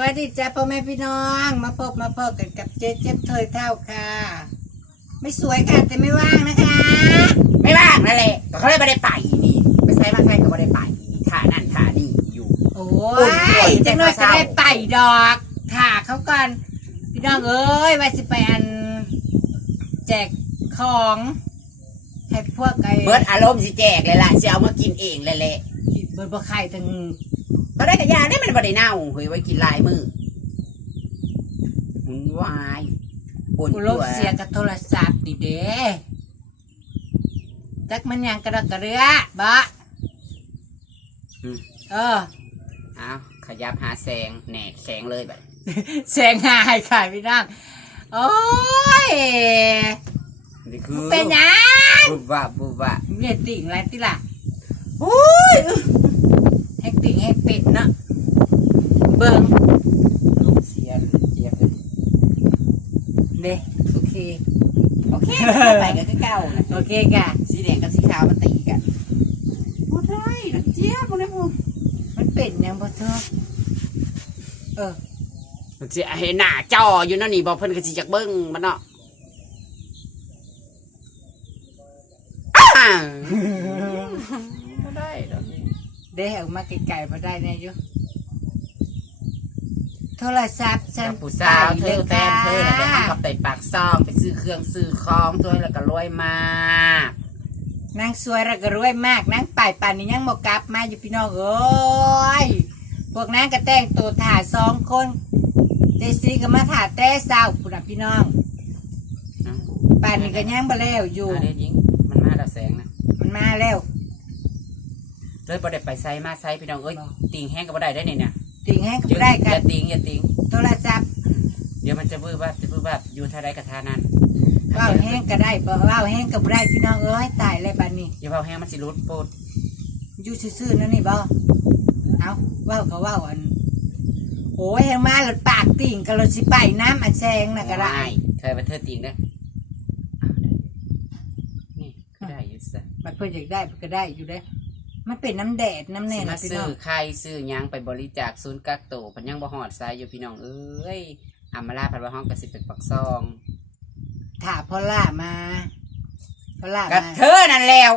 วัสดีจ้าพ่อแม่พี่น้อง มาพบมาพบกันกับเจ๊เจ็บเทยเท่าค่ะ ไม่สวยค่ะแต่ไม่ว่างนะคะ ไม่ว่างนั่นแหละก็เขาเลยไม่ได้ไปนี่ไปใช้มาใช้ก็ไม่ได้ไปท่านั่นท่านี่อยู่ โอ้อุ่นตัวยอยู่จังหน่อยแต่จะเช้าได้ไปดอกถ่าเขาก่อนพี่น้องเอ้ยว่าสิไปอัน แจกของให้พวกไอ้เบิดอารมณ์สิแจกเลยล่ะสิเอามากินเองเลยแหละเบิร์ดบ่ไข่ถึง ตอนแรกกะยาได้มันบ่ได้เน่าเฮ้ยไว้กินหลายมือมันวายปุ่นกูลตังวเสียกับโทรศัพท์นี่เด้จักมันยังกระดกกระเรือบ่เออเอาขยับหาแสงแหนกแสงเลยแบบเสียงหายค่ะพี่น้องโอ้ยนี่คือเป็นหยังบุบวะบุบวะเนี่ยติ่งอะไรติล่ะ โอ้ย ให้ติ่งให้เป็ดเนาะเบิ่งเสียเจี๊ยบเลยเด้โอเค โอเคไปกันคือเก่านะโอเคค่ะสีแดงกับสีขาวมันตีกันบ่ได้ดอกเจี๊ยบบ่ได้บ่มันเป็นหยังบ่เธอเออมันสิเห็นหน้าจออยู่เนั่นนี่บอกเพิ่นก็สิจักเบิ่งมันเนาะอ้าวบ่ได้ดอก นี้เด้เอามาไกลๆพอได้แน่อยู่โทรศัพท์ฉันกับผู้สาวเธอแฟนเธอน่ะไปหากับไปปากซองไปซื้อเครื่องซื้อของตัวแล้วก็รวยมากนางสวยแล้วก็รวยมากนางป่ายป่านนี้ยังบ่กลับมาอยู่พี่น้องเอ้ยพวกนางก็แต่งตัวถ่าสองคนเจซีก็มาถ่าแต่เศร้าพุ่นน่ะพี่น้องเนาะป่านนี้ก็ยังบ่แล้วอยู่อันนี้ยิงมันมาแล้วแสงนะมันมาแล้ว เลยบ่ได้ไปไซมาไซพี่น้องเอ้ยติงแห้งก็บ่ได้ได้นี่เนี่ยติ่งให้ก็บ่ได้อค่ะย่าติงอย่าติง โทรศัพท์เดี๋ยวมันจะบื้อว่าจะบื้อว่าอยู่ท่าใดกับท่านั้นเว้าแห้งก็ได้บ่เว้าแห้งก็บ่ได้พี่น้องเอ้ยตายเลยบัดนี้อย่าเบาแห้งมันสิรุดปูดอยู่ซื่อๆนั่นนี่บ่เอาเว้าก็เว้าอันโอ้ยแห้งมาแล้วปากติ่งก็เลยสิไปน้ำอันแซงน่ะก็ได้เคยไปเธอติงได้อนี่ก็ได้อยุสะมันเพิ่นอยากได้เพิ่นก็ได้อยู่เด้ มันเป็นน้ำแดดน้ำแน่สินะมาพี่ซื้น้อองไข่ซื้อหยังไปบริจาคศูนย์กักโตวเพันยังบ่หอดสายอยู่พี่น้องเอ้ยอามาลาพัดว่าห้องกระสิเป็นปักซองถ้าพ่อล่ามาพ่อล่ากับมาเธอนั่นแล้ว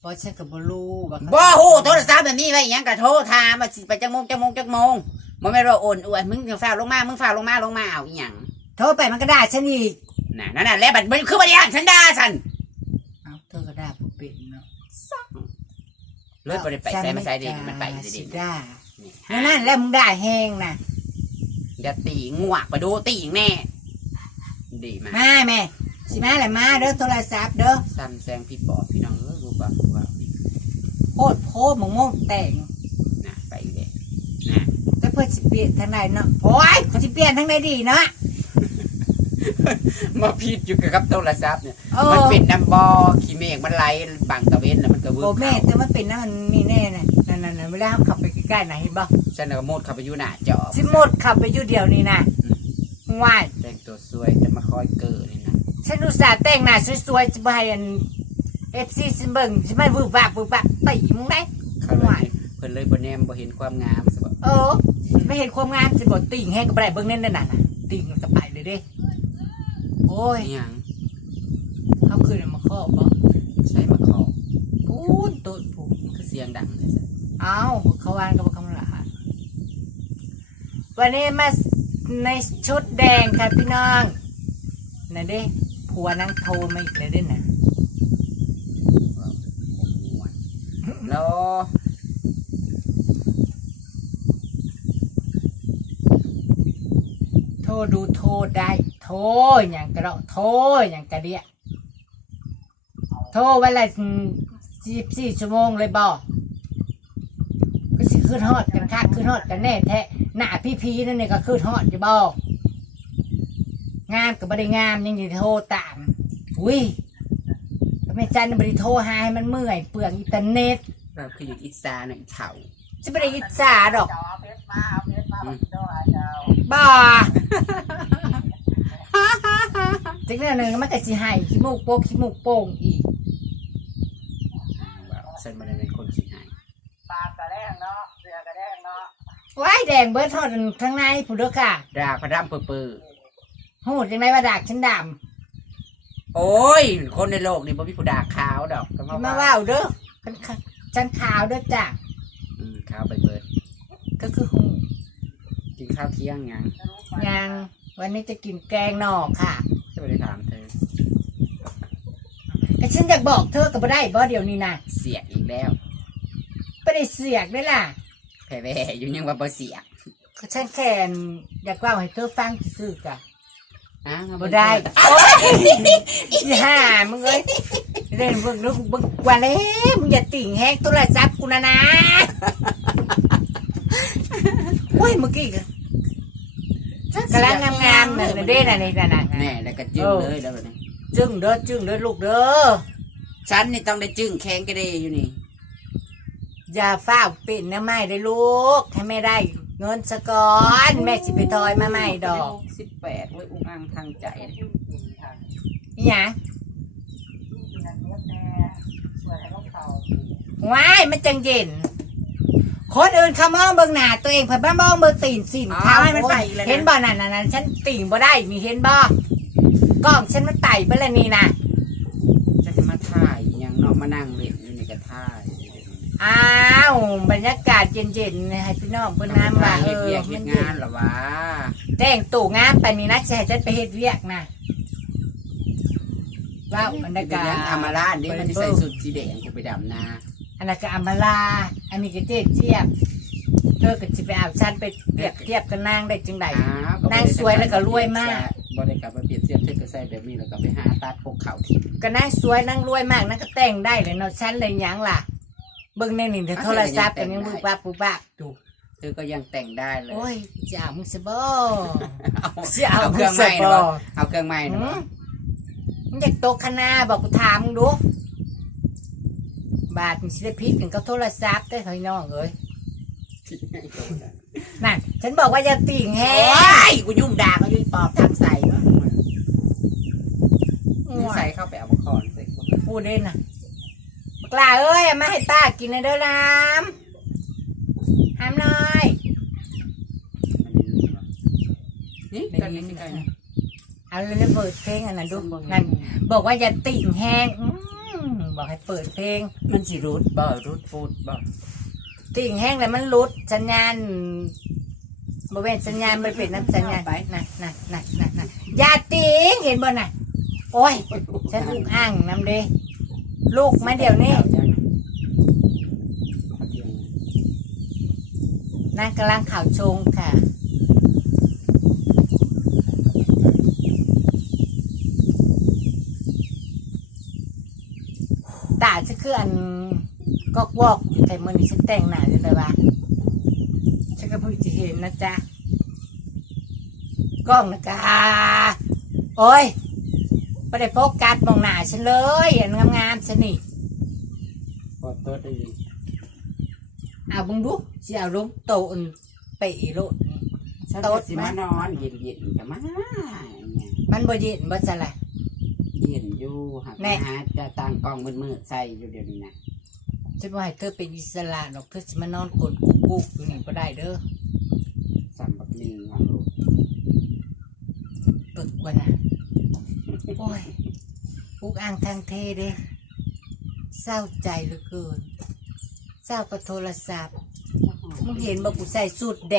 เพราะฉันก็บ่รู้ว่าเขาบ่ฮู้โทรศัพท์แบบนี้ไว้หยังกระโทรถามว่าสิไปจักโมงจักโมงจักโมงบ่แม่นว่าโอนอวยมึงฝ่าลงมามึงฝ่าลงมาลงมาเอาอีหยังโทรไปมันก็ได้ฉันอีกน่ะนั่นน่ะแล้วบัดมันคือบ่ได้อ่านฉันด่าฉัน เอาเธอก็ได้ผู้เป็นเนาะ เลยบ่ได้ไปใส่มาใส่ดีมันไปสิสิได้นี่นั่นนั่นแล้วมึงได้แห้งนะอย่าตีงวกไปดูตีแน่ดีมากมาแม่สิมาแหละมาเด้อโทรศัพท์เด้อซ้ำแซงพี่ปอบพี่น้องเออรู้ป่ะว่าโคตรโพดมงม่วงแต่งน่ะไปเลยนะแต่เพื่อสิเปลี่ยนทางใดเนาะโอ้ยสิเปลี่ยนทางใดดีเนาะ มาพิดอยู่กับโทรศัพท์เนี่ยโอ้มันเป็นน้ำบอขี้เมฆมันไหลบังตะเวนแล้วมันก็เวิร์โอ้กแม่เขาแต่มันเป็นน้ำมันนี่แน่น่ะนั่นนั่นเวลาเขาขับไปใกล้ๆไหนะเห็นบ่ฉันก็โมดเข้าไปอยู่หน้าจอสิหมดขับไปอยู่เดียวนี่นะว่ายแต่งตัวสวยแต่มาคอยเกิดนี่นะฉันอุตส่าห์แต่งหน้าสวยๆจะไปให้อันเอฟซีซิเบิงจะไม่วืบวับวืบวับตีมึงได้เขาเลยเพิ่นเลยบ่แนมบ่เห็นความงามสบ เออไม่เห็นความงามจะบอกติ่งแห้งก็บ่ได้เบิ่งเน้นนั่นน่ะนะติ่งก็ไปเลยเด้ โอ้ยนี่ยังเขาคืนเอามาครอบบ่ใช้มาขอพูดตูดผูมันคือเสียงดังเลยสิเอ้าเขาวานก็บอกคำละวันนี้มาในชุดแดงค่ะพี่น้องนั่นเด้ผัวนั่งโทรมาอีกเลยเด้น่ะม่วนแล้วโทรดูโทรได้โทรอย่างกระเราะโทรอย่างกระเดียโทรวันละสิบสี่ชั่วโมงเลยบอกก็สิขึ้นฮอดกันคักขึ้นฮอดกันแน่แท้หน้าพี่พีนั่นเนี่ยก็ขึ้นฮอดอยู่บอกงามกับบริงามยังอยู่โทรตามอุ้ยก็ไม่จันบริโทรหาให้มันเมื่อยเปลืองอินเทอร์เน็ตเราคืออยู่อิสาหน่อยเถ่าจะไม่ได้อิจฉาดอกอืมบ้า จังเรื่องหนึ่งมันก็สิให้ขี้มูกโป่งขี้มูกโป่งอีกว่าฉันบ่ได้เป็นคนขี้หายปากกระแดงเนาะเสือกระแดงเนาะโว้ายแดงเบิร์ดทอดข้างในผู้เด้อค่ะดากพระดำเปื่อโหดยังไงว่าดากฉันดๆโอ้ย คนในโลกนี่บ่มีผู้ดากขาวดอกก็ำมามาว่าว่าวเด้อฉันขฉันขาวเด้อจ้ะอืมขาวไปเบิดก็คือหูกินข้าวเที่ยงยังยังวันนี้จะกินแกงหน่อค่ะ จะไปได้ถามเธอ ก็ฉันอยากบอกเธอก็บ่ได้บ่เดี๋ยวนี้นะเสียอีกแล้ว ไม่ได้เสียกได้อล่ะแผ่แว่อยู่ยังว่าบ่เสียก็ฉันแค่อยากเล่าให้เธอฟังซื่อๆกะอะมาบ่เงได้เถอะโอ๊ยอีห่ามึงเอ้ยเล่นเบิ่งนึกเบิ่งว่าแล้วมึงอย่าติ่งแฮกโทรศัพท์กูนะนะโอ้ยเมื่อกี้ก็กำลังงามๆน่ะเด้น่ะนี่น่ะน่ะแน่แล้วก็จึ้งเลยแล้วแบบนี้จึ้งเด้อจึ้งเด้อลูกเด้อฉันนี่ต้องได้จึ้งแข็งกระเดยอยู่นี่ อย่าฟ้าป็นนะไม่ได้ลูกให้แม่ได้เงินสะก่อนแม่สิไปทอยมาใหม่ดอกสิบแปดไว้อุ้งอังทางใจอีหยังว้ายมันจังเย็น คนอื่นเขามองเบิ่งหน้าตัวเองเพิ่นมามองเบิ่งตีนสินเขาเห็นบ่นั่นน่ะนั่นฉันติ่งบ่ได้มีเห็นบ่กล้องฉันมันไต่ไปแล้วนี่นะจะจะมาถ่ายอีหยังเนาะมานั่งเล่นอยู่นี่ก็ถ่ายอ้าวบรรยากาศเย็นๆให้พี่น้องเพิ่นน้ำว่าเอเฮ็ดอเวียกเฮ็มัดนเย็งานนเหรอวะแต่งตู่งามไปนี่นะสิให้ฉันไปเฮ็ดเวียกนะว้าวบรรยากาศยังอามาลาเด้มันสิใส่สุดสีแดงกูไปดำนา อันนั้นก็อัมบาลา อันนี้ก็เจ๊เจี๊ยบเธอก็จะไปเอาฉันไปเปรียบเทียบกับนางได้จังได อ้าวก็บ่ได้นางสวยแล้วก็รวยมาก บ่ได้กลับมาเปรียบเทียบเธอก็ใส่แบบนี้แล้วก็ไปหาตัดพวกเขาทิ้งก็นางสวยนางรวยมากนางก็แต่งได้เลยเนาะฉันเลยหยังล่ะ เบิ่งในนี่เดี๋ยวโทรศัพท์กันยังบุบบับบุบบับดูเธอก็ยังแต่งได้เลยโอ้ยจะเอามึงสบอเอาจะเอาเอามึเครื่งองสใหม่บนะอบ่เอาเครื่องใหม่นะหืบ่มมึงอยากโตคณะบอกกูถามมึงดู บาทมึงสิได้พิษกันก็โทรศัพท์ได้อพี่น้องเอ้ยนั่นฉันบอกว่าอย่าติ่งแฮโอ้ยกูยุ่งด่าเขายุ่งปอบทางใส่วะงใส่เข้าไปเอามาคอนใส่บ่พูดเล่นน่ะกล้าเอ้ยเอามาให้ป้ากินหนะเด้อน้ำห้ามหน่อยนี่ตอนนี้สิไงเอาเลยเปิดเพลงอันนั้นดูนั่นบอกว่าอย่าติ่งแฮงอืม บอกให้เปิดเพลง มันสิรูดบ่รูดฟูดบ่ติ่งแห้งแล้วมันหลุดสัญญาณบริเวณสัญญาณมันเป็นน้ำสัญญาณน่ะน่ะน่ะน่ะน่ะอย่าติ่งเห็นบ่น่ะ โอ้ย ฉันลูกอ่างน้ำเดลูกมาเดี๋ยวนี้นางกำลังข่าวชงค่ะ ตาจะคืออันก็วอกอยู่แต่มื่อนี้ฉันแต่งหน้าอยู่เลยว่าฉันก็เพิ่งจะเห็นนะจ๊ะกล้องนะกาโอ้ยไม่ได้โฟกัสมองหน้าฉันเลยอันงามๆฉันนี่พอตัวดีเอาบึงดูสิเอาลงโตะอันเปะโลดนี่ฉันโต๊ก็ดสิไหมมานอนเย็นเย็นๆกับมาเนี่ยมันบ่เย็นบ่จะละ เย็นอยู่หักแน่หาจะตั้งกล้องมืดๆใส่อยู่เดี๋ยวนี้นะฉันว่าให้เธอเป็นอิสระดอกเธอสิมานอนกลนกุ๊กกุ๊กอยู่นี่ก็ได้เด้อสัมบักลิงว่าลูกปึกว่านะโอ้ยอุกอ่างทางเทเด้เศร้าใจเหลือเกินเศร้าประโทรศัพท์มึงเห็นบอกกูใส่สูตรแด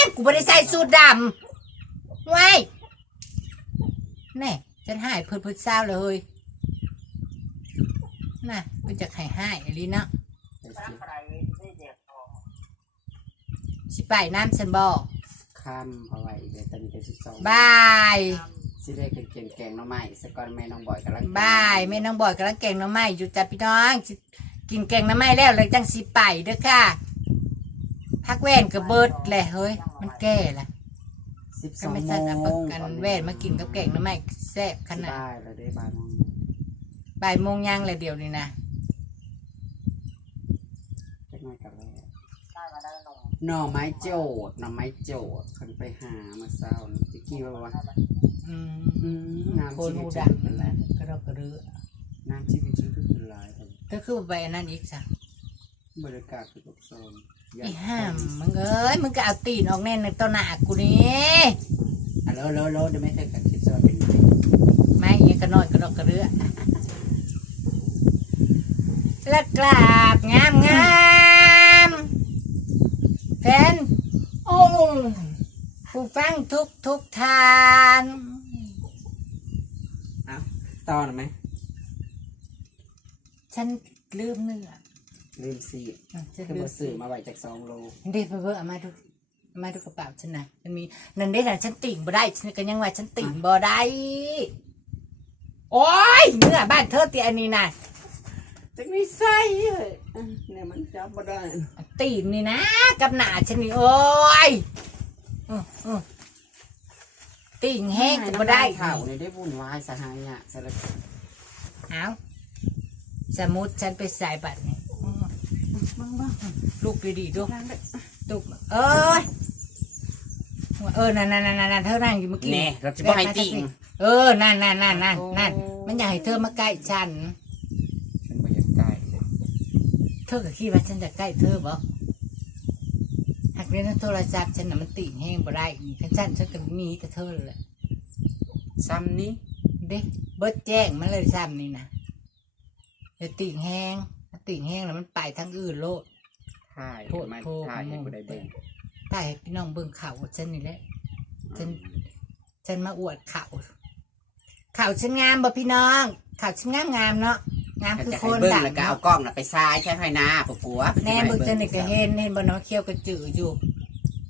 งกูไม่ได้ใส่สูตรดำไว้ายแน่ ฉันหายเพิ่นเพิ่นเศร้าเลยน่ะมันจะไข่หายอะไรเนาะไปสิสิไปน้ำฉันบอกข้ามเอาไว้เดี๋ยวตอนนี้จะสิสองบายสิได้กินแกงแกงหน้องใหม่สกอนแม่น้องบอยกำลังบายแม่น้องบอยกำลังแกงหน้ำไม้อยู่จ้ะพี่น้องสิกินแกงหน้ำไม้แล้วเลยจังสิไปเด้อค่ะพักแว่นกับเบิดแหละเฮ้ยมันแก่ละ สิบสก็องไม่โมใช่อัปงกันแว่นมากินกับแกงหน้ำไม้แซ่บขนาดได้แล้วได้บายโมงบ่ายโมงยังเลยเดียวนี่นะจะน้อยกับแล้วหน่อไม้โจดหน่อไม้โจดคนไปหามาเศร้านี่จะกี้ว่าว่าอืมอืมน้ำโคนชีวิหูตดัฉังนเป็นไรกระดอกกระเรือน้ำชีวิตฉันคือเป็นไรแต่ก็คือไปอันนั้นอีกจ้ะบรรยากาศคือตกโซน อีห้ามมึงเอ้ยมึงก็เอาตีนออกแน่ในต้นหน้ากูนี่ฮัลโหลโลโลเดี๋ยวไม่เคยกับคิดซอยเป็นไงไม่เงี้ยก็น้อยก็ดอกกระเรือและกราบงามงามแฟนโอ้ผู้ฟังทุกทุกทานต่อหรือไหมฉันลืมเนื้อ ลืมสีอะฉันคือลืมามซื้อมาไว้จากสองโลเด็กเบอร์เอามาดูเอามาดูกระเป๋าฉันนะมันมีนั่นได้น่ะฉันติ่งบ่ได้ฉันก็ยังว่าฉันติ่งบ่ได้ โอ้ยเนื้อบ้านเธอตีอันนี้น่ะจังไม่ใส่เลยเนี่ยมันจับมาได้ตีนนี่นะกับหนาฉันนี่โอ้ยอื้ออื้อติ่งแห้งก็บ่ได้ข่าวเนี่ยได้วุ่นวายสหายอะสารพัดเอาสมมุติฉันไปใส่บัตรนี่อื้อ บ้างบ้างลูกดีๆดูลูกเอ้ยเออนั่นนั่นนั่นนั่นเธอนั่งอยู่เมื่อกี้แน่เราจะบ่ให้ติ่งเออนั่นนั่นนั่นนั่นนั่นโอ้มันอยากให้เธอมาใกล้ฉันฉันบ่อยากใกล้เลยเธอก็คิดว่าฉันจะใกล้เธอบ่หากเรียนโทรศัพท์ฉันน่ะมันติ่งแห้งบ่ได้ฉันฉันฉันก็หนีแต่เธอเลยแหละซ้ำนี้เด้เบิดแจ้งมันเลยซ้ำนี่นะจะติ่งแห้งถ้า ติ่งแห้งแล้วมันไปทางอื่นโลด ถ่ายโทษมาโทษ ถ่ายให้กูได้เบิ่งถ้าให้พี่น้องเบิ่งข่าวฉันนี่แหละ ฉัน ฉันมาอวดข่าวข่าวฉันงามบ่พี่น้องข่าวฉันงามงามๆเนาะงามถ้าคือจะคให้นเบิ่งดังแล้วก็เอาเนาะกล้องน่ะไปซ้ายใช้ไฟหน้าปะปัวแน่เบิ่งจังนี่ก็เห็นเห็นบ่เนาะเคี้ยวกระจืออยู่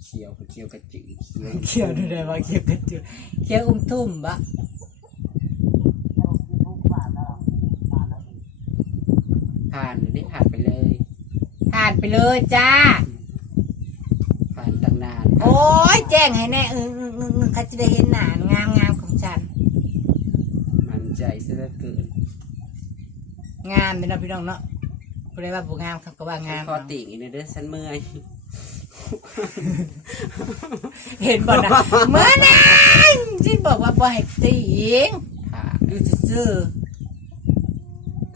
เขียวเขียวกระจืดเขียวเคี้ยวดูได้ว่าเคี้ยวกระจือเคี้ยวอุ้มทุ่มบะ ผ่านได้ผ่านไปเลย ผ่านไปเลยจ้า ผ่านตั้งนานโอ้ยแจ้งให้แน่เออเออเออเออเขาจะได้เห็นหนานงามงามของฉัน มันใจเสียเหลือเกินงามเลยเนาะพี่น้องเนาะบ่ได้ว่าบ่งามเขาก็ว่างามคอติ่งอีกในเด้อฉันเมื่อยเห็นบ่นะเมื่อนั้นที่บอกว่าบ่ให้ตีเองค่ะดูซื่อ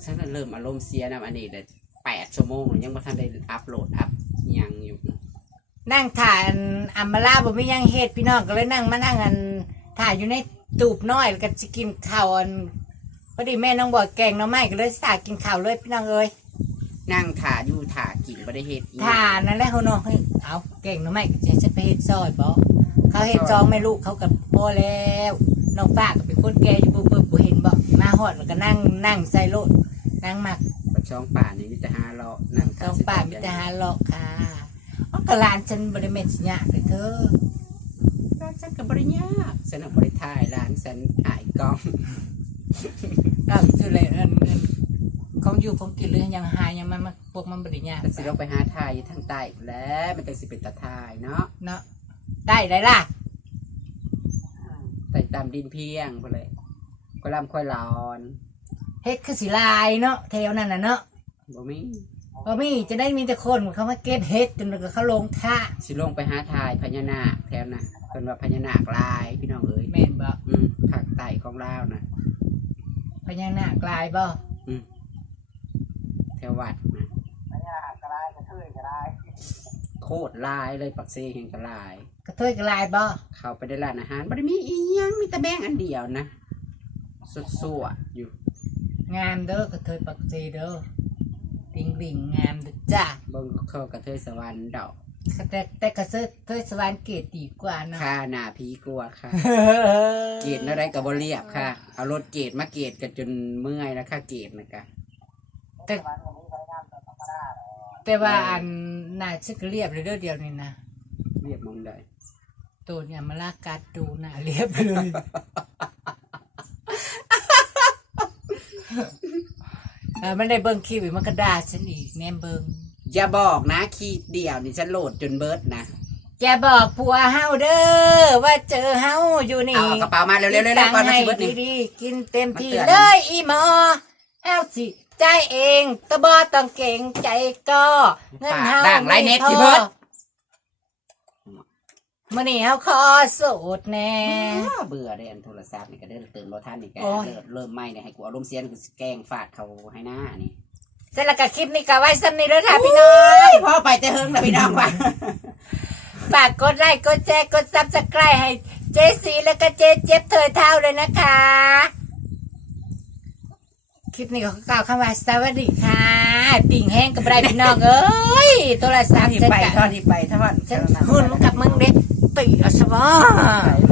ฉันน่ะเริ่มอารมณ์เสียนะอันนี้เด็ดแปดชั่วโมงแล้วยังไม่ทันได้อัพโหลดอัพยังอยู่ๆนั่งถ่ายอันอัมมาลาบ่มีหยังเฮ็ดพี่น้องก็เลยนั่งมานั่งอันถ่ายอยู่ในตูบน้อยแล้วก็สิกินข้าวอันพอดีแม่น้องบอกแกงหน้ำไม้ก็เลยสากินข้าวเลยพี่น้องเอ้ยนั่งถ่าอยู่ถ่ากินไม่ได้เฮ็ดอีหยังถ่านั่นแหละเขาเนาะเฮ้ยเอาแกงหน้ำไม้ก็จะจะไปเฮ็ดซอยบ่เขาเฮ็ดจองแม่ลูกเขากับพ่อแล้วน้องป้าก็เป็นคนแก่อยู่ปุ๊บปุ๊บบ่เห็นบ่มาฮอดแล้วก็นั่งนั่งใส่รถ นั่งมักปัดช่องป่านี่มีแต่หาเลาะนั่งต้องป้ามิตรหาหลอกค่ะอ๋อกหลานฉันบริเมตสิยากเลยเธอร้านฉันกับบริญญากฉันเอาบริถ่ายร้านฉันถ่ายกล้องเราจุเลยอันอันของอยู่ของกินหรือยังหายยังมันมาพวกมันบริญญากแต่สิเราไปหาถ่ายอยู่ทางใต้พู้นแหล้วมันจะสิเป็นตาถ่ายเนาะเนาะได้ได้ล่ะแต่ตามดินเพียงไปเลยก็ลำค่อยร้อน เฮ็ดคือสิลายเนาะแถวนั้นน่ะเนาะบ่มีพอมีจะได้มีแต่คนเขามาเก็บเฮ็ดจนก็เขาลงท่าสิลงไปหาถ่ายพญานาคแถวน่ะเป็นว่าพญานาคลายพี่น้องเอ้ยแม่นบ่อืมภาคใต้ของลาวนะพญานาคลายบ่แถววัดนะโคตรลายเลยปักเซเฮงกะลาย กระเทยกลายบ่เข้าไปในร้านอาหารบ่ได้มีอีหยังมีแต่แบงอันเดียวนะสุดสัวอยู่ งามเด้อกระเทยปักเซเด้อติงลิงงามเด้อจ้าเบิ่งเข้ากระเทยสวรรค์ดอกแต่แต่กระเทยเทยสวรรค์เกตดีกว่าเนาะค่าหน้าผีกลัวค่ะ เกตแล้วได้กับ่เรียบค่ะ เอารถเกตมาเกตกันจนเมื่อยแล้วค่ะเกตนะกะแต่แต่ว่าอันน่าชึกเรียบเลยเด้อเดียวนี่นะเรียบมองได้ตัวเนี่ยมาลากกัดดูน่ะเรียบเลย เออมันได้เบิ้งคลิปอีกมันก็ด่าฉันอีกแนมเบิ้งอย่าบอกนะคีดเดียวนี่ฉันโหลดจนเบิร์ดนะจะบอกผัวเฮาเด้อว่าเจอเฮาอยู่นี่เอาเอากระเป๋ามาเร็วๆเร็วๆก่อนมาให้สิเบิร์ดนี่ ดีๆกินเต็มที่มาเตือน เลยอีหมอเอาสิใจายเองตะบอต้องเก่งใจก็เงินเฮาด่างไรเน็ตม่สิพเบิร์ด มื่อนี้เฮาขอสูตรแน่ เบื่อเด้อันโทรศัพท์นี่ก็เดินตื่นบ่ทันนี่แกโอ้ย เริ่มเริ่มไหม่เนี่ยให้กูเอาลมณ์เสียนกูสิแกล้งฟาดเขาให้หน้านี่กสำหรับกับคลิปนี้ก็ไว้ซ้ำนี้แล้วค่ะพี่น้อง พ่อไปแต่เฮิงนะพี่น้องว่าฝากกดไลค์กดแชร์กดซับสไครต์ให้เจสีและก็เจเจ็บเธอเท่าเลยนะคะ คลิปนี้ก็ขอกล่าวคำว่าสวัสดีค่ะ ติ่งแห้งกับไรพี่น้องเอ้ย โทรศัพท์ที่ฉันไปกะทอดที่ไปทอดฉันหุ่นกับมึงเด็ก ตีอสมอไป